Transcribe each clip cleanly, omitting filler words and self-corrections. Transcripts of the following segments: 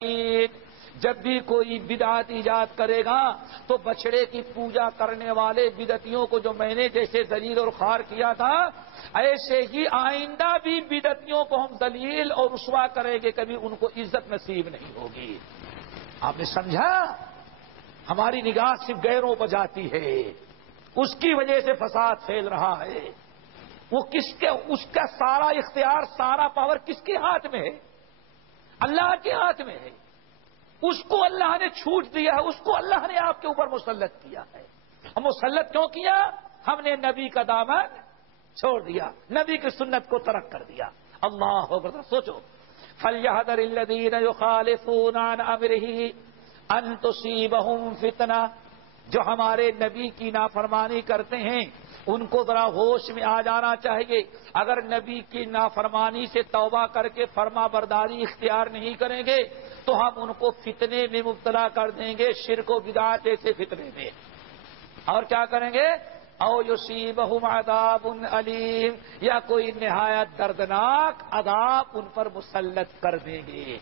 جب بھی کوئی بدعت ایجاد کرے گا تو بچڑے کی پوجا کرنے والے بدعتیوں کو جو میں نے جیسے ذلیل اور خوار کیا تھا، ایسے ہی آئندہ بھی بدعتیوں کو ہم ذلیل اور رسوا کریں گے، کبھی ان کو عزت نصیب نہیں ہوگی۔ آپ نے سمجھا؟ ہماری نگاہ صرف غیروں پر جاتی ہے، اس کی وجہ سے فساد پھیل رہا ہے۔ وہ اس کا سارا اختیار، سارا پاور کس کے ہاتھ میں ہے؟ اللہ کے ہاتھ میں ہے۔ اس کو اللہ نے چھوٹ دیا ہے، اس کو اللہ نے آپ کے اوپر مسلط کیا ہے۔ ہم مسلط کیوں کیا؟ ہم نے نبی کا دامن چھوڑ دیا، نبی کی سنت کو ترک کر دیا۔ اللہ اکبر۔ سوچو، فَلْيَحْذَرِ الَّذِينَ يُخَالِفُونَ عَنْ أَمْرِهِ أَن تُصِيبَهُمْ فِتْنَةٌ، جو ہمارے نبی کی نافرمانی کرتے ہیں ان کو ذرا ہوش میں آ جانا چاہیے۔ اگر نبی کی نافرمانی سے توبہ کر کے فرما برداری اختیار نہیں کریں گے تو ہم ان کو فتنے میں مبتلا کر دیں گے، شرک و بدعت جیسے فتنے میں۔ اور کیا کریں گے؟ او یصیبہم عذاب علیم، یا کوئی نہایت دردناک عذاب ان پر مسلط کر دیں گے۔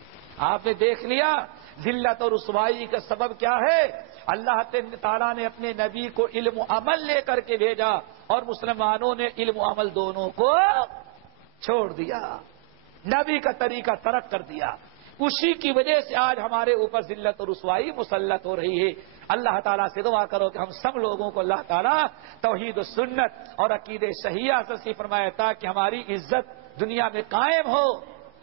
آپ نے دیکھ لیا ذلت اور رسوائی کا سبب کیا ہے؟ اللہ تعالیٰ نے اپنے نبی کو علم و عمل لے کر کے بھیجا اور مسلمانوں نے علم و عمل دونوں کو چھوڑ دیا، نبی کا طریقہ ترک کر دیا۔ اسی کی وجہ سے آج ہمارے اوپر ذلت اور رسوائی مسلط ہو رہی ہے۔ اللہ تعالیٰ سے دعا کرو کہ ہم سب لوگوں کو اللہ تعالیٰ توحید و سنت اور عقید صحیحہ سے فرمائے تاکہ ہماری عزت دنیا میں قائم ہو۔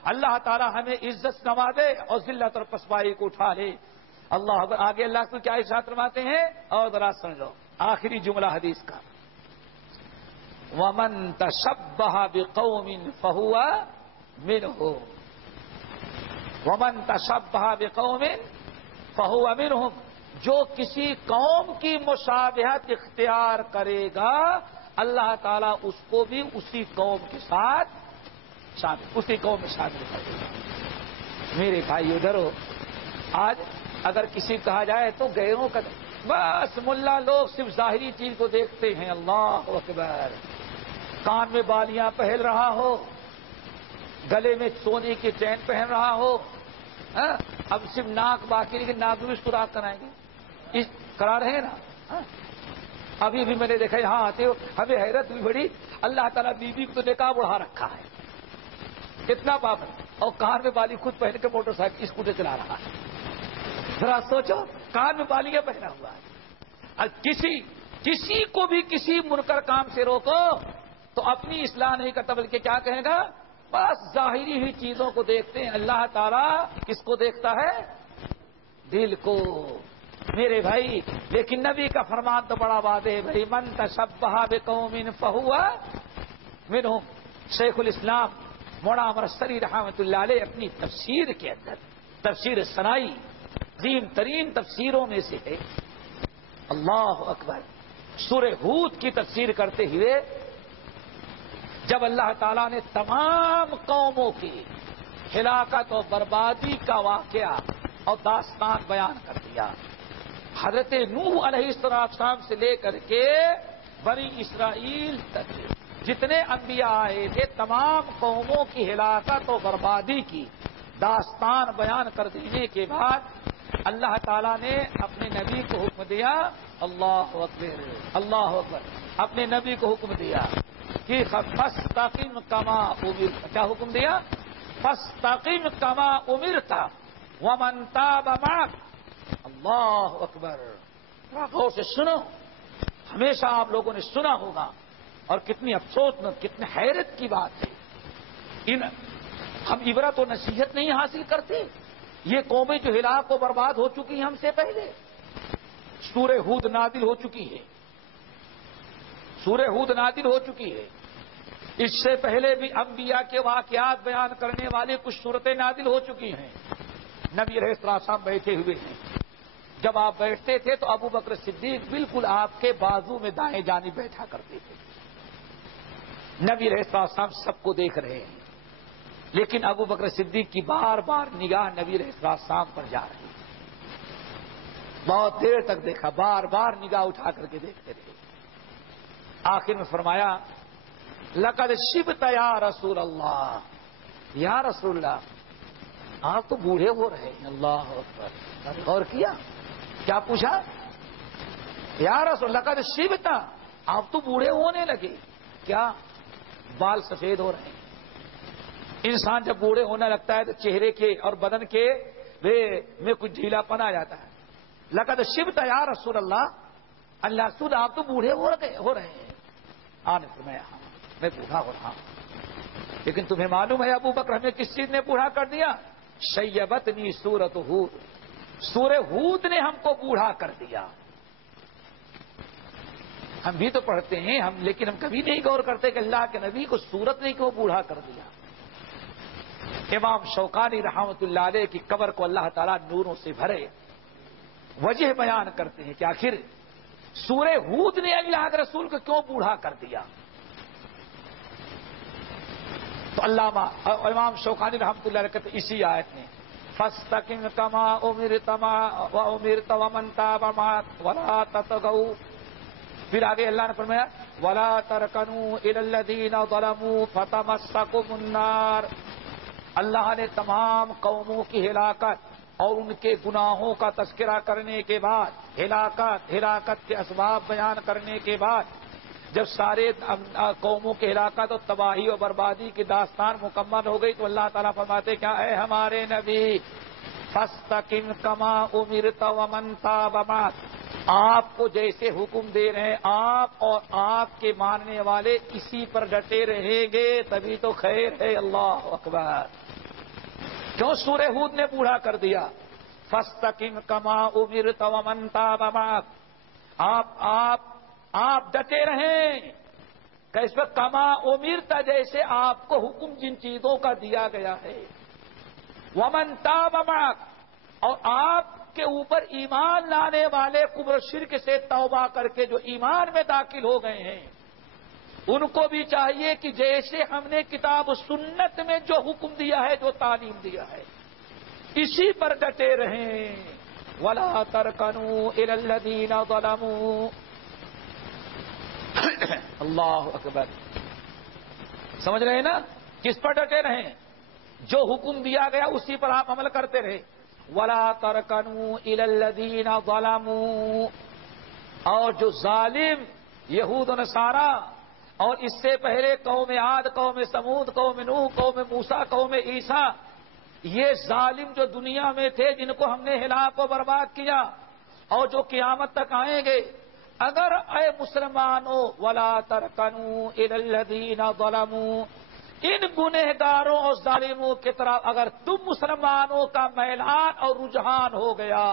اللہ تعالیٰ ہمیں عزت نوازے اور ذلت اور پسپائی کو اٹھا لے۔ اللہ اکبر۔ آگے اللہ کو کیا ارشاد فرماتے ہیں اور ذرا سن لو آخری جملہ حدیث کا، وَمَن تَشَبَّهَ بِقَوْمٍ فَهُوَ مِنْهُمْ، وَمَن تَشَبَّهَ بِقَوْمٍ فَهُوَ مِنْهُمْ، جو کسی قوم کی مشابہت اختیار کرے گا اللہ تعالیٰ اس کو بھی اسی قوم کے ساتھ شامل، اسی قوم میں شامل کرے گا۔ میرے بھائی ادھر ہو، آج اگر کسی کہا جائے تو غیروں کا بس ملا لوگ صرف ظاہری چیز کو دیکھتے ہیں۔ اللہ اکبر۔ کان میں بالیاں پہن رہا ہو، گلے میں سونے کی چین پہن رہا ہو، اب صرف ناک باقی لیکن ناک بھی سوراخ کرائیں گے، اس کرا رہے ہیں نا۔ ابھی بھی میں نے دیکھا یہاں آتے ہو ہمیں حیرت بھی بڑی، اللہ تعالیٰ بیوی کو نقاب اڑا رکھا ہے، کتنا پابند، اور کان میں بالی خود پہن کے موٹر سائیکل اسکوٹر چلا رہا ہے۔ ذرا سوچو، کان میں بالیاں پہنا ہوا ہے۔ کسی کو بھی کسی منکر کام سے روکو تو اپنی اصلاح نہیں کرتا بلکہ کیا کہے گا؟ بس ظاہری ہی چیزوں کو دیکھتے ہیں۔ اللہ تعالیٰ کس کو دیکھتا ہے؟ دل کو۔ میرے بھائی لیکن نبی کا فرمان تو بڑا واضح ہے بھائی، من تشبہ بقوم فہو منہم۔ شیخ الاسلام مولانا عمر سری رحمۃ اللہ علیہ اپنی تفسیر کے اندر، تفسیر سنائی عظیم ترین تفسیروں میں سے ہے، اللہ اکبر، سورہ ہود کی تفسیر کرتے ہوئے جب اللہ تعالیٰ نے تمام قوموں کی ہلاکت و بربادی کا واقعہ اور داستان بیان کر دیا، حضرت نوح علیہ السلام سے لے کر کے بنی اسرائیل تک جتنے انبیاء آئے تھے تمام قوموں کی ہلاکت و بربادی کی داستان بیان کر دینے کے بعد اللہ تعالیٰ نے اپنے نبی کو حکم دیا، اللہ اکبر اللہ اکبر، اپنے نبی کو حکم دیا کہ فاستقم کما امرت، کیا حکم دیا؟ فاستقم کما امرت ومن تاب معک۔ اللہ اکبر، غور سے سنو، ہمیشہ آپ لوگوں نے سنا ہوگا اور کتنی افسوس کتنی حیرت کی بات ہے، ہم عبرت و نصیحت نہیں حاصل کرتے۔ یہ قومیں جو ہلاک و برباد ہو چکی ہیں ہم سے پہلے، سورہ ہود نازل ہو چکی ہے، سورہ ہود نازل ہو چکی ہے، اس سے پہلے بھی انبیاء کے واقعات بیان کرنے والے کچھ صورتیں نازل ہو چکی ہیں۔ نبی علیہ السلام بیٹھے ہوئے ہیں، جب آپ بیٹھتے تھے تو ابو بکر صدیق بالکل آپ کے بازو میں دائیں جانب بیٹھا کرتے تھے۔ نبی علیہ السلام سب کو دیکھ رہے ہیں لیکن ابو بکر صدیق کی بار بار نگاہ نبی علیہ السلام پر جا رہی ہے، بہت دیر تک دیکھا، بار بار نگاہ اٹھا کر کے دیکھتے رہے، آخر میں فرمایا لقد شبت یا رسول اللہ، یا رسول اللہ آپ تو بوڑھے ہو رہے ہیں. اللہ اکبر. اور کیا پوچھا؟ یا رسول اللہ لقد شبت، آپ تو بوڑھے ہونے لگے. کیا بال سفید ہو رہے ہیں؟ انسان جب بوڑھے ہونے لگتا ہے تو چہرے کے اور بدن کے میں کچھ ڈھیلا پن آ جاتا ہے. لقد شبت یا رسول اللہ، اللہ رسول آپ تو بوڑھے ہو رہے ہیں. آپ نے فرمایا ہاں میں بوڑھا ہو رہا ہوں، لیکن تمہیں معلوم ہے ابو بکر ہمیں کس چیز نے بوڑھا کر دیا؟ شیبتنی سورۃ ہود، سورہ ہود نے ہم کو بوڑھا کر دیا. ہم بھی تو پڑھتے ہیں لیکن ہم کبھی نہیں غور کرتے کہ اللہ کے نبی کو سورت نے کیوں بوڑھا کر دیا. امام شوکانی رحمۃ اللہ علیہ کی قبر کو اللہ تعالیٰ نوروں سے بھرے، وجہ بیان کرتے ہیں کہ آخر سورہ ہود نے اللہ کے رسول کو کیوں بوڑھا کر دیا. تو علامہ امام شوکانی رحمۃ اللہ علیہ کہتے ہیں اسی آیت میں فاستقم کما امرت ومن تاب معک ولا تطغوا. پھر آگے اللہ نے فرمایا ولا ترکنوا الی الذین ظلموا فتمسکم النار. اللہ نے تمام قوموں کی ہلاکت اور ان کے گناہوں کا تذکرہ کرنے کے بعد، ہلاکت کے اسباب بیان کرنے کے بعد، جب سارے قوموں کی ہلاکت اور تباہی اور بربادی کی داستان مکمل ہو گئی تو اللہ تعالیٰ فرماتے کیا اے ہمارے نبی فاستقم کما امرت ومن تاب معک، آپ کو جیسے حکم دے رہے ہیں آپ اور آپ کے ماننے والے اسی پر ڈٹے رہیں گے تبھی تو خیر ہے. اللہ اکبر. کیوں سورہ ہود نے بوڑھا کر دیا؟ فاستقم کما امرت ومن تاب معک، آپ ڈٹے رہیں. کیسے؟ کما امرت، جیسے آپ کو حکم جن چیزوں کا دیا گیا ہے. ومن تاب معک، اور آپ کے اوپر ایمان لانے والے کفر شرک سے توبہ کر کے جو ایمان میں داخل ہو گئے ہیں ان کو بھی چاہیے کہ جیسے ہم نے کتاب و سنت میں جو حکم دیا ہے، جو تعلیم دیا ہے، اسی پر ڈٹے رہیں. ولا ترکنوا الی الذین ظلموا. اللہ اکبر. سمجھ رہے ہیں نا؟ کس پر ڈٹے رہیں؟ جو حکم دیا گیا اسی پر آپ عمل کرتے رہے. ولا ترکنوا الی الذین ظلموا، اور جو ظالم یہود و نصارا اور اس سے پہلے قوم عاد، قوم سمود، قوم نوح، قوم موسیٰ، قوم عیسیٰ، یہ ظالم جو دنیا میں تھے جن کو ہم نے ہلاک و برباد کیا اور جو قیامت تک آئیں گے، اگر اے مسلمانوں ولا ترکنوا الی الذین ظلموا، ان گنہگاروں اور ظالموں کی طرف اگر تم مسلمانوں کا میلان اور رجحان ہو گیا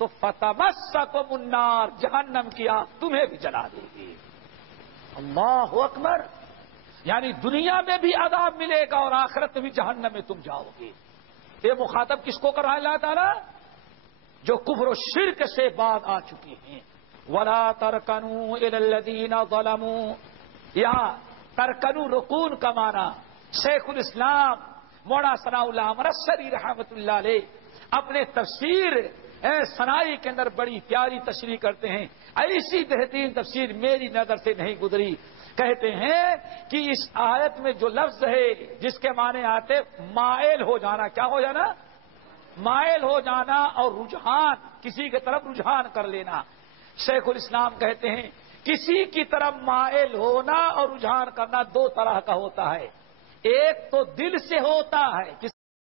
تو فتمسکم النار، جہنم کی آگ تمہیں بھی جلا دے گی. اللہ اکبر. یعنی دنیا میں بھی عذاب ملے گا اور آخرت میں بھی جہنم میں تم جاؤ گے. یہ مخاطب کس کو کر رہا ہے اللہ تعالیٰ؟ جو کفر و شرک سے بعد آ چکی ہیں. ولا ترکنوا الی الذین ظلموا، یہاں ترکنوا رکون کا معنی شیخ الاسلام مولانا ثناء اللہ مرسری رحمۃ اللہ علیہ اپنے تفسیر ثنائی کے اندر بڑی پیاری تشریح کرتے ہیں. ایسی بہترین تفسیر میری نظر سے نہیں گزری. کہتے ہیں کہ اس آیت میں جو لفظ ہے جس کے معنی آتے مائل ہو جانا، کیا ہو جانا؟ مائل ہو جانا اور رجحان، کسی کی طرف رجحان کر لینا. شیخ الاسلام کہتے ہیں کسی کی طرف مائل ہونا اور رجحان کرنا دو طرح کا ہوتا ہے. ایک تو دل سے ہوتا ہے،